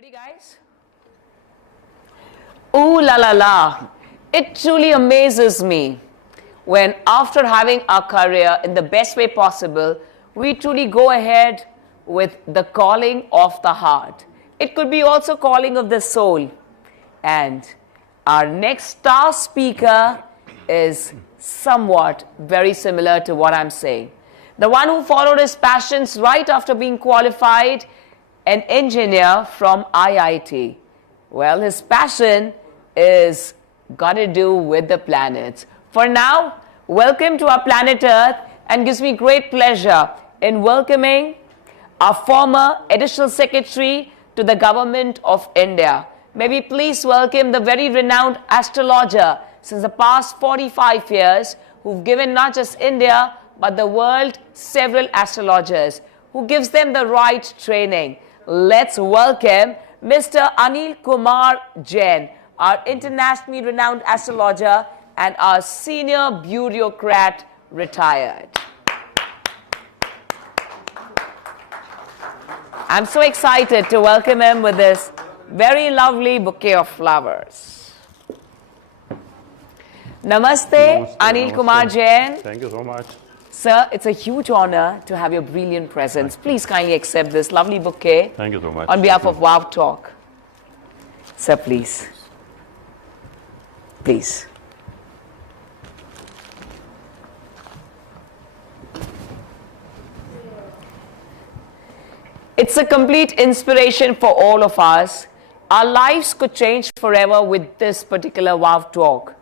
Ready, guys? Ooh la la la. It truly amazes me when, after having our career in the best way possible, we truly go ahead with the calling of the heart. It could be also calling of the soul. And our next star speaker is somewhat very similar to what I'm saying. The one who followed his passions right after being qualified an engineer from IIT. Well, his passion is got to do with the planets. For now, welcome to our planet Earth, and gives me great pleasure in welcoming our former Additional Secretary to the Government of India. May we please welcome the very renowned astrologer since the past 45 years, who've given not just India, but the world several astrologers, who gives them the right training. Let's welcome Mr. Anil Kumar Jain, our internationally renowned astrologer and our senior bureaucrat retired. I'm so excited to welcome him with this very lovely bouquet of flowers. Namaste, Anil Kumar Jain. Thank you so much. Sir, it's a huge honor to have your brilliant presence. Please kindly accept this lovely bouquet. Thank you so much. On behalf of WowTalk. Sir, please. Please. It's a complete inspiration for all of us. Our lives could change forever with this particular WowTalk.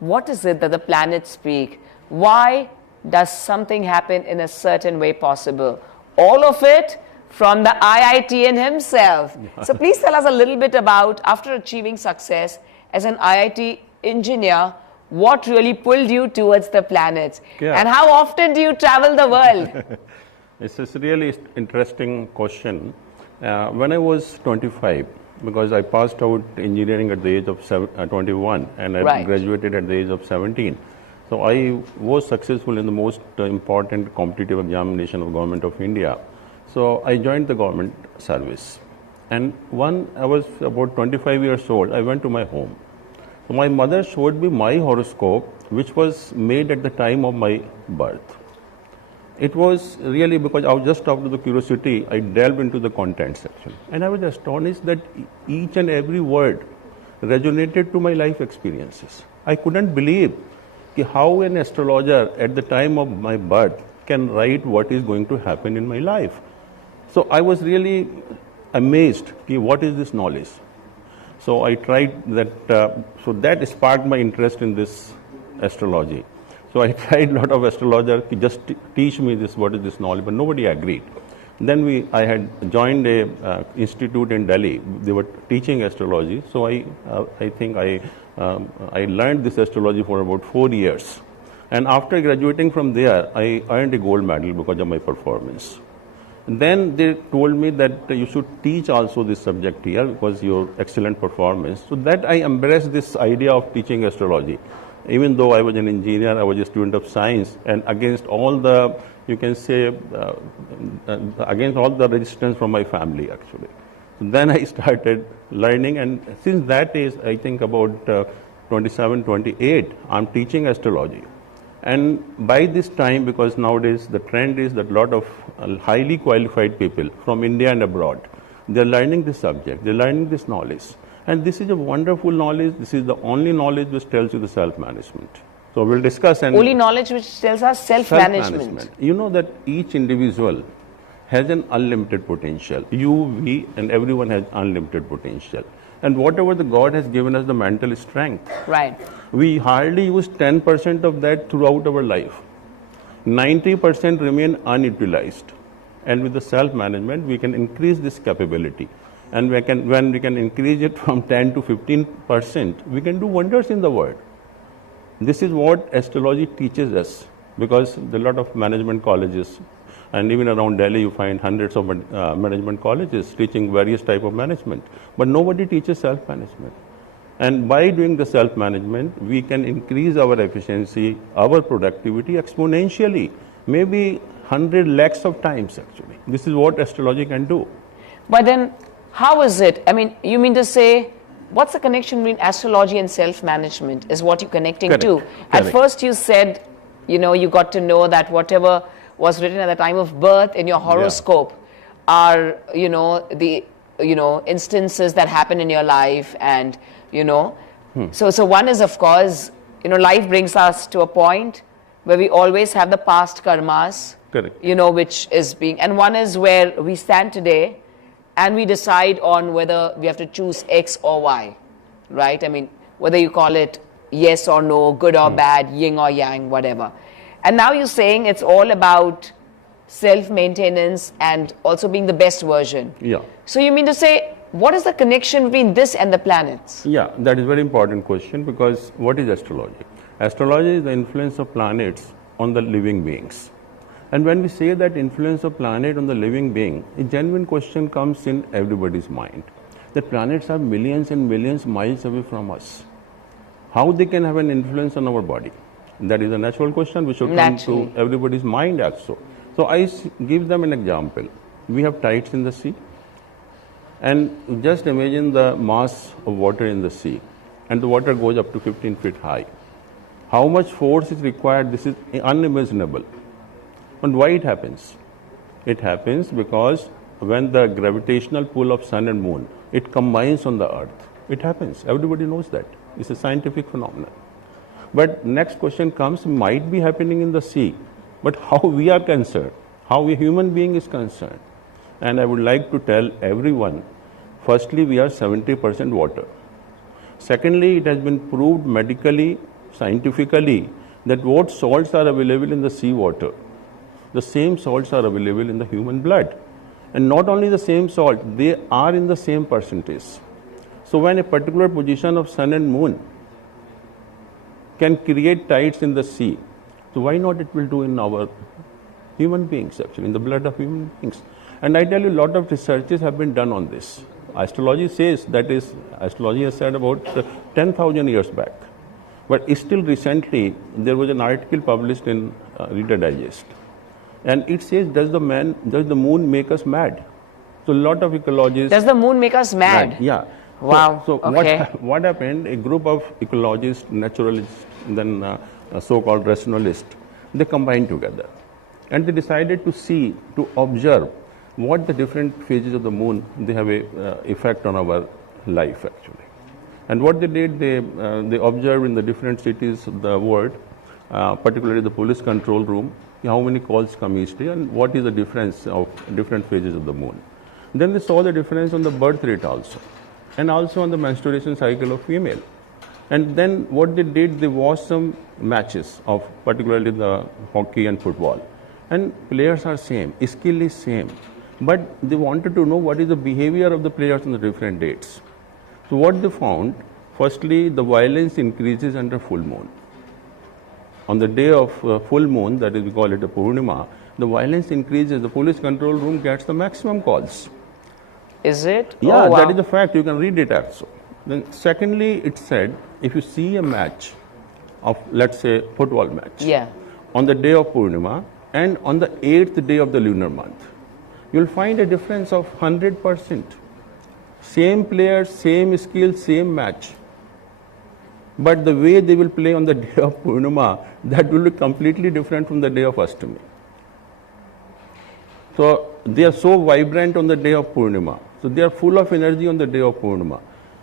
What is it that the planets speak? Why does something happen in a certain way possible? All of it from the IITian himself. So please tell us a little bit about, after achieving success as an IIT engineer, what really pulled you towards the planets? Yeah. And how often do you travel the world? It's a really interesting question. When I was 25, because I passed out engineering at the age of 21 and I graduated at the age of 17. So I was successful in the most important competitive examination of Government of India. So I joined the government service. And when I was about 25 years old, I went to my home. So my mother showed me my horoscope, which was made at the time of my birth. It was really because I was just out of the curiosity, I delved into the content section. And I was astonished that each and every word resonated to my life experiences. I couldn't believe how an astrologer at the time of my birth can write what is going to happen in my life. So I was really amazed, what is this knowledge? So I tried that, so that sparked my interest in this astrology. So I tried a lot of astrologers to just teach me this, what is this knowledge, but nobody agreed. Then I had joined a institute in Delhi. They were teaching astrology. So I think I learned this astrology for about 4 years. And after graduating from there, I earned a gold medal because of my performance. And then they told me that you should teach also this subject here because your excellent performance. So that I embraced this idea of teaching astrology. Even though I was an engineer, I was a student of science, and against all the, you can say, against all the resistance from my family, actually. So then I started learning, and since that age, I think about 27, 28, I'm teaching astrology. And by this time, because nowadays the trend is that a lot of highly qualified people from India and abroad, they're learning this subject, they're learning this knowledge. And this is a wonderful knowledge. This is the only knowledge which tells you the self-management. So we'll discuss. And only knowledge which tells us self-management. You know that each individual has an unlimited potential. You, we, and everyone has unlimited potential. And whatever the God has given us the mental strength. Right. We hardly use 10% of that throughout our life. 90% remain unutilized. And with the self-management, we can increase this capability. And when we can increase it from 10 to 15%, we can do wonders in the world. This is what astrology teaches us, because there are a lot of management colleges, and even around Delhi you find hundreds of management colleges teaching various types of management. But nobody teaches self-management. And by doing the self-management, we can increase our efficiency, our productivity exponentially, maybe 100 lakhs of times actually. This is what astrology can do. But then How is it? I mean, you mean to say, what's the connection between astrology and self-management is what you're connecting Correct. to. At Correct. first you said, you know, you got to know that whatever was written at the time of birth in your horoscope are, you know, the, you know, instances that happen in your life, and, you know, so one is, of course, you know, life brings us to a point where we always have the past karmas, Correct. you know, which is being, and one is where we stand today and we decide on whether we have to choose X or Y, right? I mean, whether you call it yes or no, good or bad, yin or yang, whatever. And now you're saying it's all about self-maintenance and also being the best version. Yeah. So you mean to say, what is the connection between this and the planets? Yeah, that is a very important question, because what is astrology? Astrology is the influence of planets on the living beings. And when we say that influence of planet on the living being, a genuine question comes in everybody's mind. That planets are millions and millions miles away from us. How they can have an influence on our body? That is a natural question which should come to everybody's mind also. So I give them an example. We have tides in the sea. And just imagine the mass of water in the sea. And the water goes up to 15 feet high. How much force is required? This is unimaginable. And why it happens? It happens because when the gravitational pull of sun and moon, it combines on the earth. It happens. Everybody knows that. It's a scientific phenomenon. But next question comes, might be happening in the sea. But how we are concerned, how a human being is concerned. And I would like to tell everyone, firstly, we are 70% water. Secondly, it has been proved medically, scientifically, that what salts are available in the sea water, the same salts are available in the human blood. And not only the same salt, they are in the same percentage. So when a particular position of sun and moon can create tides in the sea, so why not it will do in our human beings, actually, in the blood of human beings. And I tell you, a lot of researches have been done on this. Astrology says, that is, astrology has said about 10,000 years back. But still recently, there was an article published in Reader Digest. And it says, does the moon make us mad? So a lot of ecologists... Does the moon make us mad? Right, yeah. Wow. So okay. what happened, a group of ecologists, naturalists, then so-called rationalists, they combined together. And they decided to observe what the different phases of the moon, they have a effect on our life, actually. And what they did, they observed in the different cities of the world, particularly the police control room, how many calls come each day and what is the difference of different phases of the moon. Then they saw the difference on the birth rate also, and also on the menstruation cycle of female. And then what they did, they watched some matches of particularly the hockey and football. And players are same, skill is same. But they wanted to know what is the behavior of the players on the different dates. So what they found, firstly, the violence increases under full moon. On the day of full moon, that is, we call it a Purnima, the violence increases. The police control room gets the maximum calls. Is it? Yeah, oh, wow. That is a fact. You can read it also. Then secondly, it said, if you see a match of, let's say, football match, on the day of Purnima and on the 8th day of the lunar month, you'll find a difference of 100%. Same players, same skill, same match. But the way they will play on the day of Purnima, that will be completely different from the day of Ashtami. So they are so vibrant on the day of Purnima. So they are full of energy on the day of Purnima.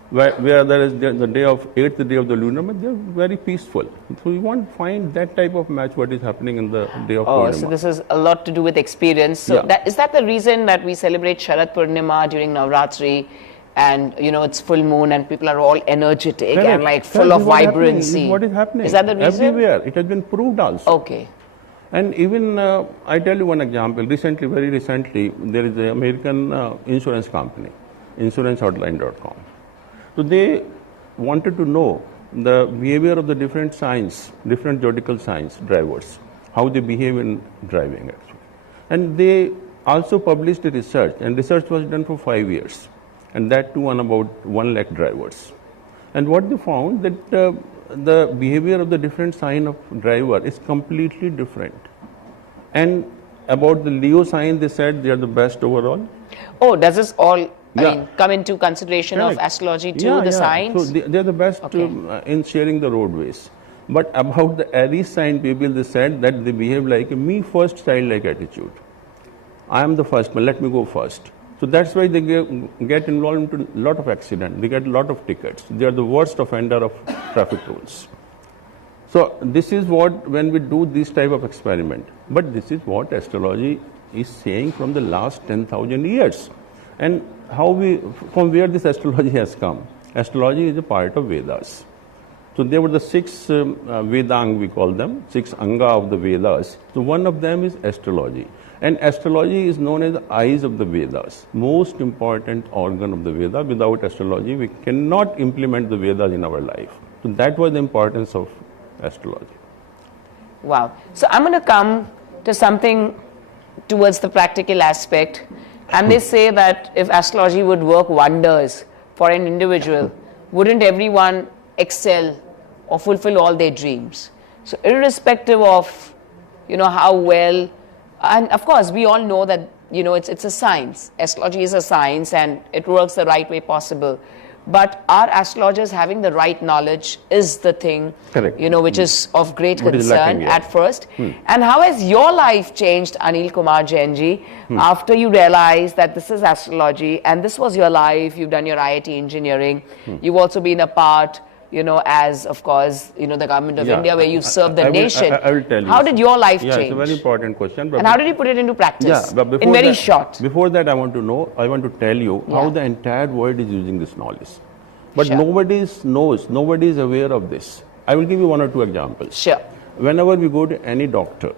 Where there is the day of 8th day of the lunar month, they are very peaceful. So you won't find that type of match what is happening in the day of Purnima. So this is a lot to do with experience. So is that the reason that we celebrate Sharad Purnima during Navratri? And, you know, it's full moon and people are all energetic and like full of vibrancy. What is happening? Is that the reason? Everywhere. It has been proved also. Okay. And even, I tell you one example. Recently, very recently, there is an American insurance company, insurancehotline.com. So they wanted to know the behavior of the different signs, different zodiacal signs, drivers, how they behave in driving actually. And they also published a research, and research was done for 5 years. And that too on about 1 lakh drivers. And what they found, that the behavior of the different sign of driver is completely different. And about the Leo sign, they said they are the best overall. Oh, does this all come into consideration of astrology too, the signs? So they're the best in sharing the roadways. But about the Aries sign people, they said that they behave like a me first childlike attitude. I am the first, but let me go first. So that's why they get involved into a lot of accidents. They get a lot of tickets. They are the worst offender of traffic rules. So this is what, when we do this type of experiment, but this is what astrology is saying from the last 10,000 years. And from where this astrology has come. Astrology is a part of Vedas. So there were the 6 Vedang, we call them, 6 Anga of the Vedas. So one of them is astrology. And astrology is known as the eyes of the Vedas, most important organ of the Veda. Without astrology, we cannot implement the Vedas in our life. So that was the importance of astrology. Wow. So I'm going to come to something towards the practical aspect. And they say that if astrology would work wonders for an individual, wouldn't everyone excel or fulfill all their dreams? So irrespective of, how well, and of course we all know that, it's a science. Astrology is a science and it works the right way possible. But are astrologers having the right knowledge is the thing, correct, which is of great concern at first. And how has your life changed, Anil Kumar Jain ji, after you realized that this is astrology and this was your life? You've done your IIT engineering. You've also been a part, as of course, the government of India, where you've served the nation. I will tell you. How did your life change? It's a very important question. And how did you put it into practice? But in very short. Before that, I want to tell you how the entire world is using this knowledge. But nobody knows, nobody is aware of this. I will give you 1 or 2 examples. Sure. Whenever we go to any doctor,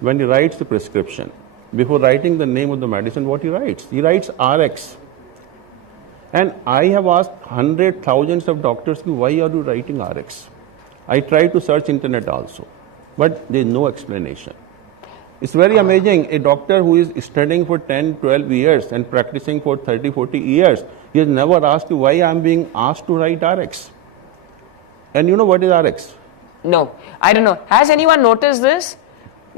when he writes the prescription, before writing the name of the medicine, what he writes? He writes RX. And I have asked hundreds, thousands of doctors, why are you writing RX? I tried to search internet also, but there is no explanation. It's very amazing. A doctor who is studying for 10, 12 years and practicing for 30, 40 years, he has never asked why I am being asked to write RX. And you know what is RX? No, I don't know. Has anyone noticed this?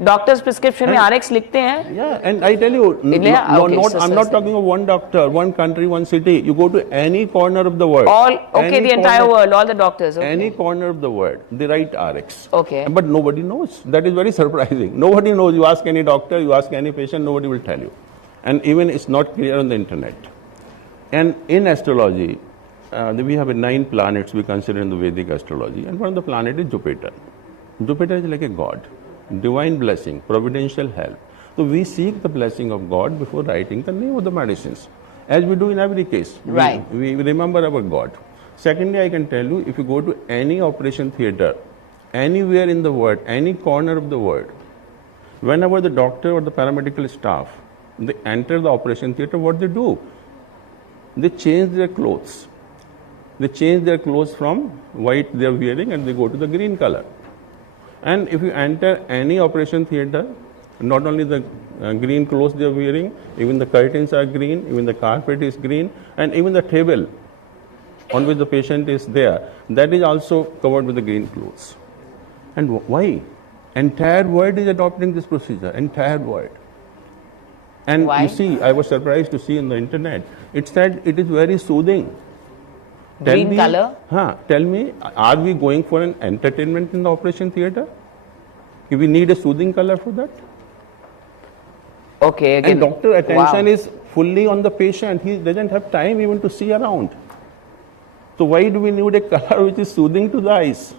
Doctor's prescription में RX लिखते हैं? Yeah, and I tell you, I'm not talking of one doctor, one country, one city. You go to any corner of the world. The entire world, all the doctors. Okay. Any corner of the world, they write RX. Okay. But nobody knows. That is very surprising. Nobody knows. You ask any doctor, you ask any patient, nobody will tell you. And even it's not clear on the internet. And in astrology, we have 9 planets we consider in the Vedic astrology. And one of the planets is Jupiter. Jupiter is like a god. Divine blessing, providential help. So we seek the blessing of God before writing the name of the medicines, as we do in every case. Right. We remember our God. Secondly, I can tell you, if you go to any operation theater, anywhere in the world, any corner of the world, whenever the doctor or the paramedical staff, they enter the operation theater, what they do? They change their clothes. They change their clothes from white they are wearing and they go to the green color. And if you enter any operation theater, not only the green clothes they are wearing, even the curtains are green, even the carpet is green, and even the table on which the patient is there, that is also covered with the green clothes. And why? Entire world is adopting this procedure, entire world. And why? You see, I was surprised to see on the internet, it said it is very soothing. Green color? Tell me, are we going for an entertainment in the operation theater? If we need a soothing color for that? Okay, again. And doctor attention is fully on the patient. He doesn't have time even to see around. So why do we need a color which is soothing to the eyes?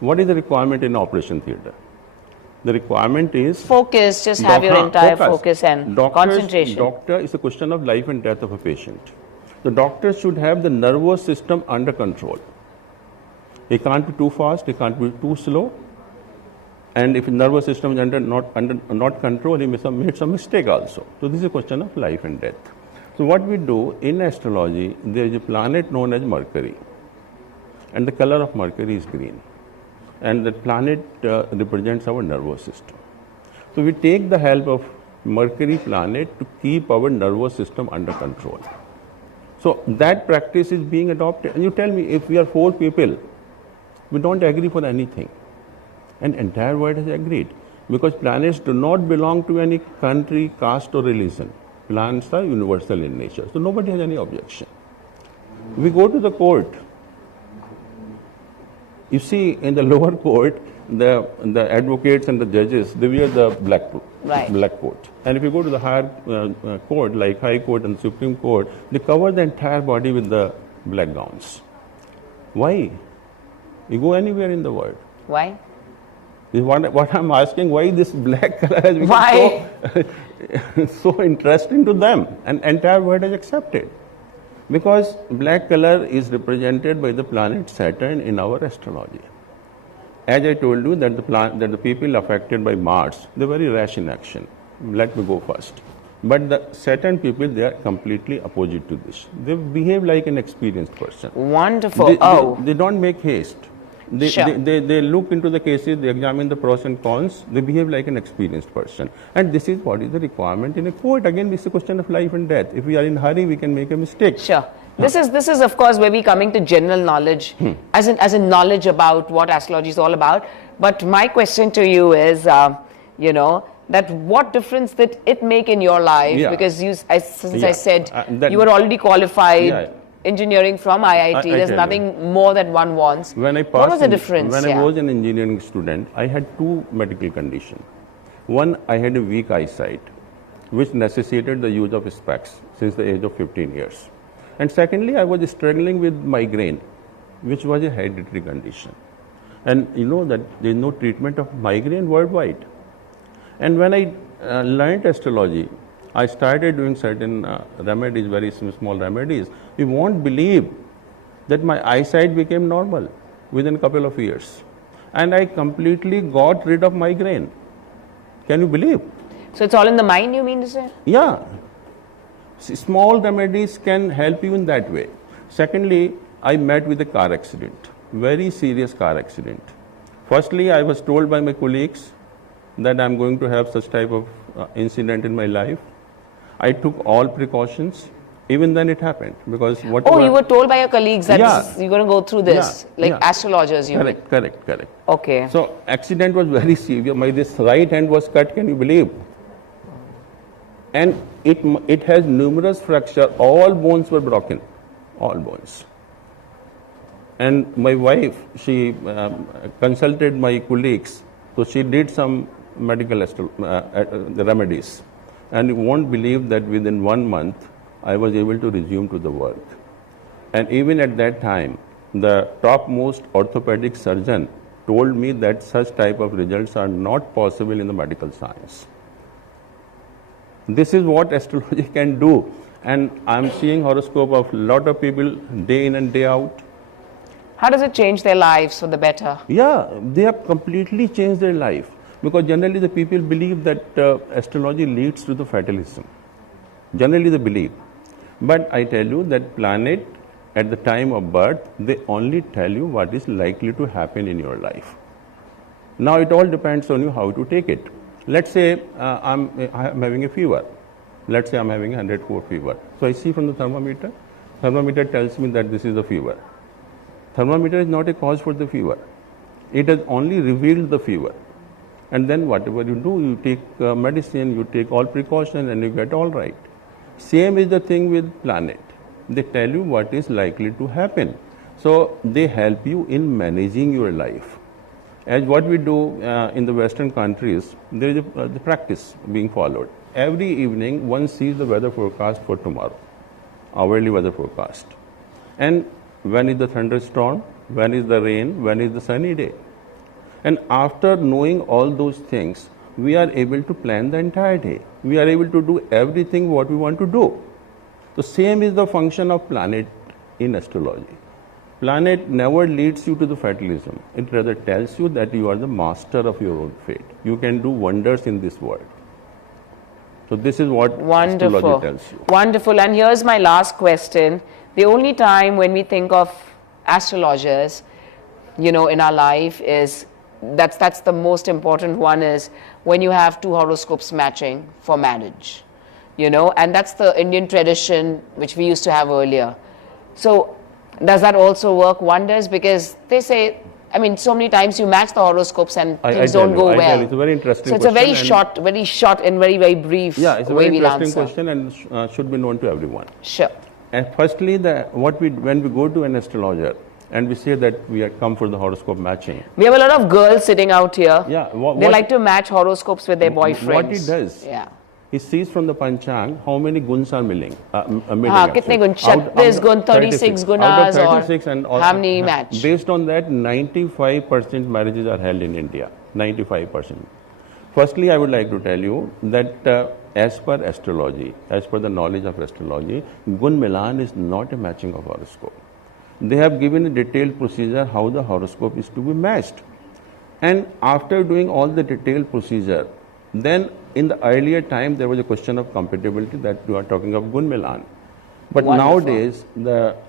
What is the requirement in operation theater? The requirement is focus, just have your entire focus and concentration. Doctor is a question of life and death of a patient. The doctor should have the nervous system under control. He can't be too fast, he can't be too slow. And if the nervous system is not control, he may make some mistake also. So this is a question of life and death. So what we do in astrology, there is a planet known as Mercury. And the color of Mercury is green. And that planet represents our nervous system. So we take the help of Mercury planet to keep our nervous system under control. So that practice is being adopted. And you tell me, if we are 4 people, we don't agree for anything. And entire world has agreed. Because planets do not belong to any country, caste or religion. Planets are universal in nature, so nobody has any objection. We go to the court. You see, in the lower court, the advocates and the judges, they wear the black coat. And if you go to the higher court, like High Court and Supreme Court, they cover the entire body with the black gowns. Why? You go anywhere in the world. Why? What I'm asking, why this black color has become so interesting to them, and entire world has accepted. Because black color is represented by the planet Saturn in our astrology. As I told you that the people affected by Mars, they're very rash in action. Let me go first. But the Saturn people, they are completely opposite to this. They behave like an experienced person. Wonderful. They don't make haste. They look into the cases, they examine the pros and cons, they behave like an experienced person. And this is what is the requirement in a court. Again, this is a question of life and death. If we are in a hurry, we can make a mistake. Sure. This is of course where we coming to general knowledge, as in knowledge about what astrology is all about. But my question to you is, that what difference did it make in your life? Yeah. Because I said you were already qualified, engineering from IIT. There's nothing more that one wants. When I passed, what was the difference? When I was an engineering student, I had two medical conditions. One, I had a weak eyesight, which necessitated the use of specs since the age of 15 years. And secondly, I was struggling with migraine, which was a hereditary condition. And you know that there is no treatment of migraine worldwide. And when I learned astrology, I started doing certain remedies, very small remedies. You won't believe that my eyesight became normal within a couple of years. And I completely got rid of migraine. Can you believe? So it's all in the mind, you mean to say? Yeah. Small remedies can help you in that way. Secondly, I met with a car accident, very serious car accident. Firstly, I was told by my colleagues that I'm going to have such type of incident in my life. I took all precautions. Even then it happened because whatever. Oh, you were told by your colleagues that you're going to go through this, astrologers, you mean? Correct. Okay. So accident was very severe. This right hand was cut, can you believe? And it has numerous fractures. All bones were broken, all bones. And my wife, she consulted my colleagues, so she did some medical remedies. And you won't believe that within 1 month, I was able to resume to the work. And even at that time, the topmost orthopedic surgeon told me that such type of results are not possible in the medical science. This is what astrology can do. And I'm seeing horoscope of a lot of people day in and day out. How does it change their lives for the better? Yeah, they have completely changed their life. Because generally the people believe that astrology leads to the fatalism. Generally they believe. But I tell you that planet at the time of birth, they only tell you what is likely to happen in your life. Now it all depends on you how to take it. Let's say I'm having a fever. Let's say I'm having 104 fever. So I see from the thermometer. Thermometer tells me that this is a fever. Thermometer is not a cause for the fever. It has only revealed the fever. And then whatever you do, you take medicine, you take all precaution and you get all right. Same is the thing with planet. They tell you what is likely to happen. So they help you in managing your life. As what we do in the Western countries, there is the practice being followed. Every evening, one sees the weather forecast for tomorrow, hourly weather forecast. And when is the thunderstorm, when is the rain, when is the sunny day. And after knowing all those things, we are able to plan the entire day. We are able to do everything what we want to do. The same is the function of planet in astrology. Planet never leads you to the fatalism. It rather tells you that you are the master of your own fate. You can do wonders in this world. So this is what astrology tells you. Wonderful. And here's my last question. The only time when we think of astrologers, in our life is, that's the most important one, is when you have two horoscopes matching for marriage. And that's the Indian tradition which we used to have earlier. So does that also work wonders? Because they say I mean, so many times you match the horoscopes and things don't go well. It's a very interesting question. So it's a very short and very brief. Yeah, it's a very interesting question and should be known to everyone. Sure. And firstly, when we go to an astrologer and we say that we have come for the horoscope matching. We have a lot of girls sitting out here. Yeah. They like to match horoscopes with their boyfriends. What he does. Yeah. He sees from the Panchang how many guns are milling. Kitne gun? 36 gun, 36 gunas, or how many match? Based on that, 95% marriages are held in India. 95%. Firstly, I would like to tell you that as per astrology, as per the knowledge of astrology, gun milan is not a matching of horoscope. They have given a detailed procedure how the horoscope is to be matched. And after doing all the detailed procedure, then in the earlier time there was a question of compatibility that you are talking of gun milan. But nowadays,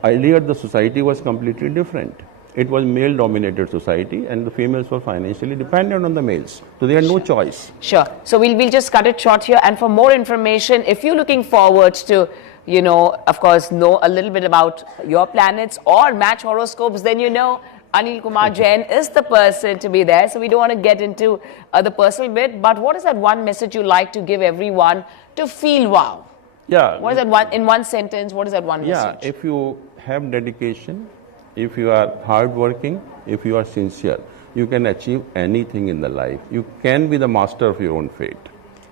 earlier the society was completely different. It was male dominated society and the females were financially dependent on the males. So they had no choice. Sure. So we'll just cut it short here. And for more information, if you're looking forward to, you know, of course, know a little bit about your planets or match horoscopes, then you know Anil Kumar Jain is the person to be there. So we don't want to get into the personal bit. But what is that one message you like to give everyone to feel wow? Yeah. What is that one, in one sentence, what is that one message? Yeah, if you have dedication, if you are hardworking, if you are sincere, you can achieve anything in the life. You can be the master of your own fate.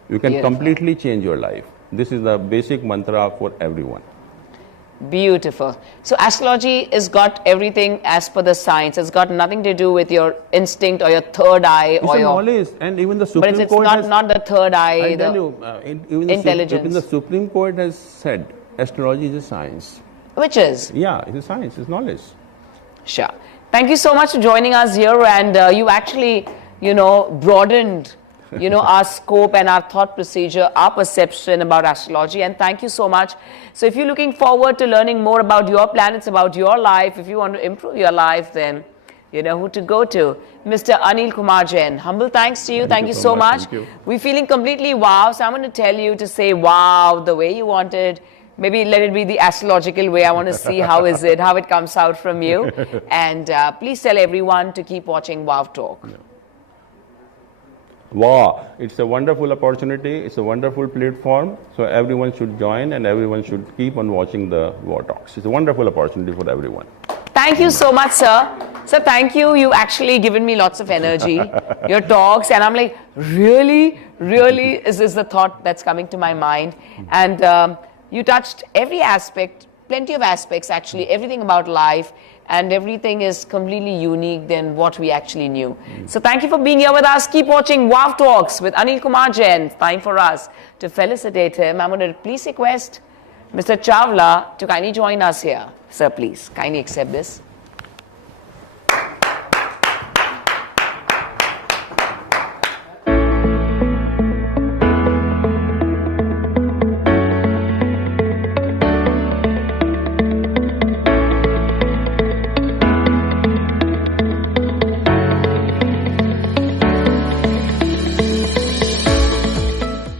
You can completely change your life. This is the basic mantra for everyone. Beautiful. So astrology has got everything as per the science. It's got nothing to do with your instinct or your third eye or your knowledge. And even the Supreme Court Court has not the third eye. I tell you, even intelligence. The Supreme Court has said astrology is a science. Which is? Yeah, it's a science. It's knowledge. Sure. Thank you so much for joining us here, and you actually, you know, broadened, you know, our scope and our thought procedure, our perception about astrology, and thank you so much. So if you're looking forward to learning more about your planets, about your life, if you want to improve your life, then you know who to go to. Mr. Anil Kumar Jain, humble thanks to you. Thank you so much. Thank you. We're feeling completely wow, so I'm going to tell you to say wow the way you wanted. Maybe let it be the astrological way. I want to see how it comes out from you. And please tell everyone to keep watching WowTalk. Yeah. Wow, it's a wonderful opportunity. It's a wonderful platform. So everyone should join and everyone should keep on watching the WowTalks. It's a wonderful opportunity for everyone. Thank you so much, sir. Sir, thank you. You actually given me lots of energy. Your talks, and I'm like, really is this the thought that's coming to my mind? And you touched every aspect, plenty of aspects actually, everything about life, and everything is completely unique than what we actually knew. So thank you for being here with us. Keep watching Wow Talks with Anil Kumar Jain. Time for us to felicitate him. I'm going to please request Mr. Chawla to kindly join us here. Sir, please, kindly accept this.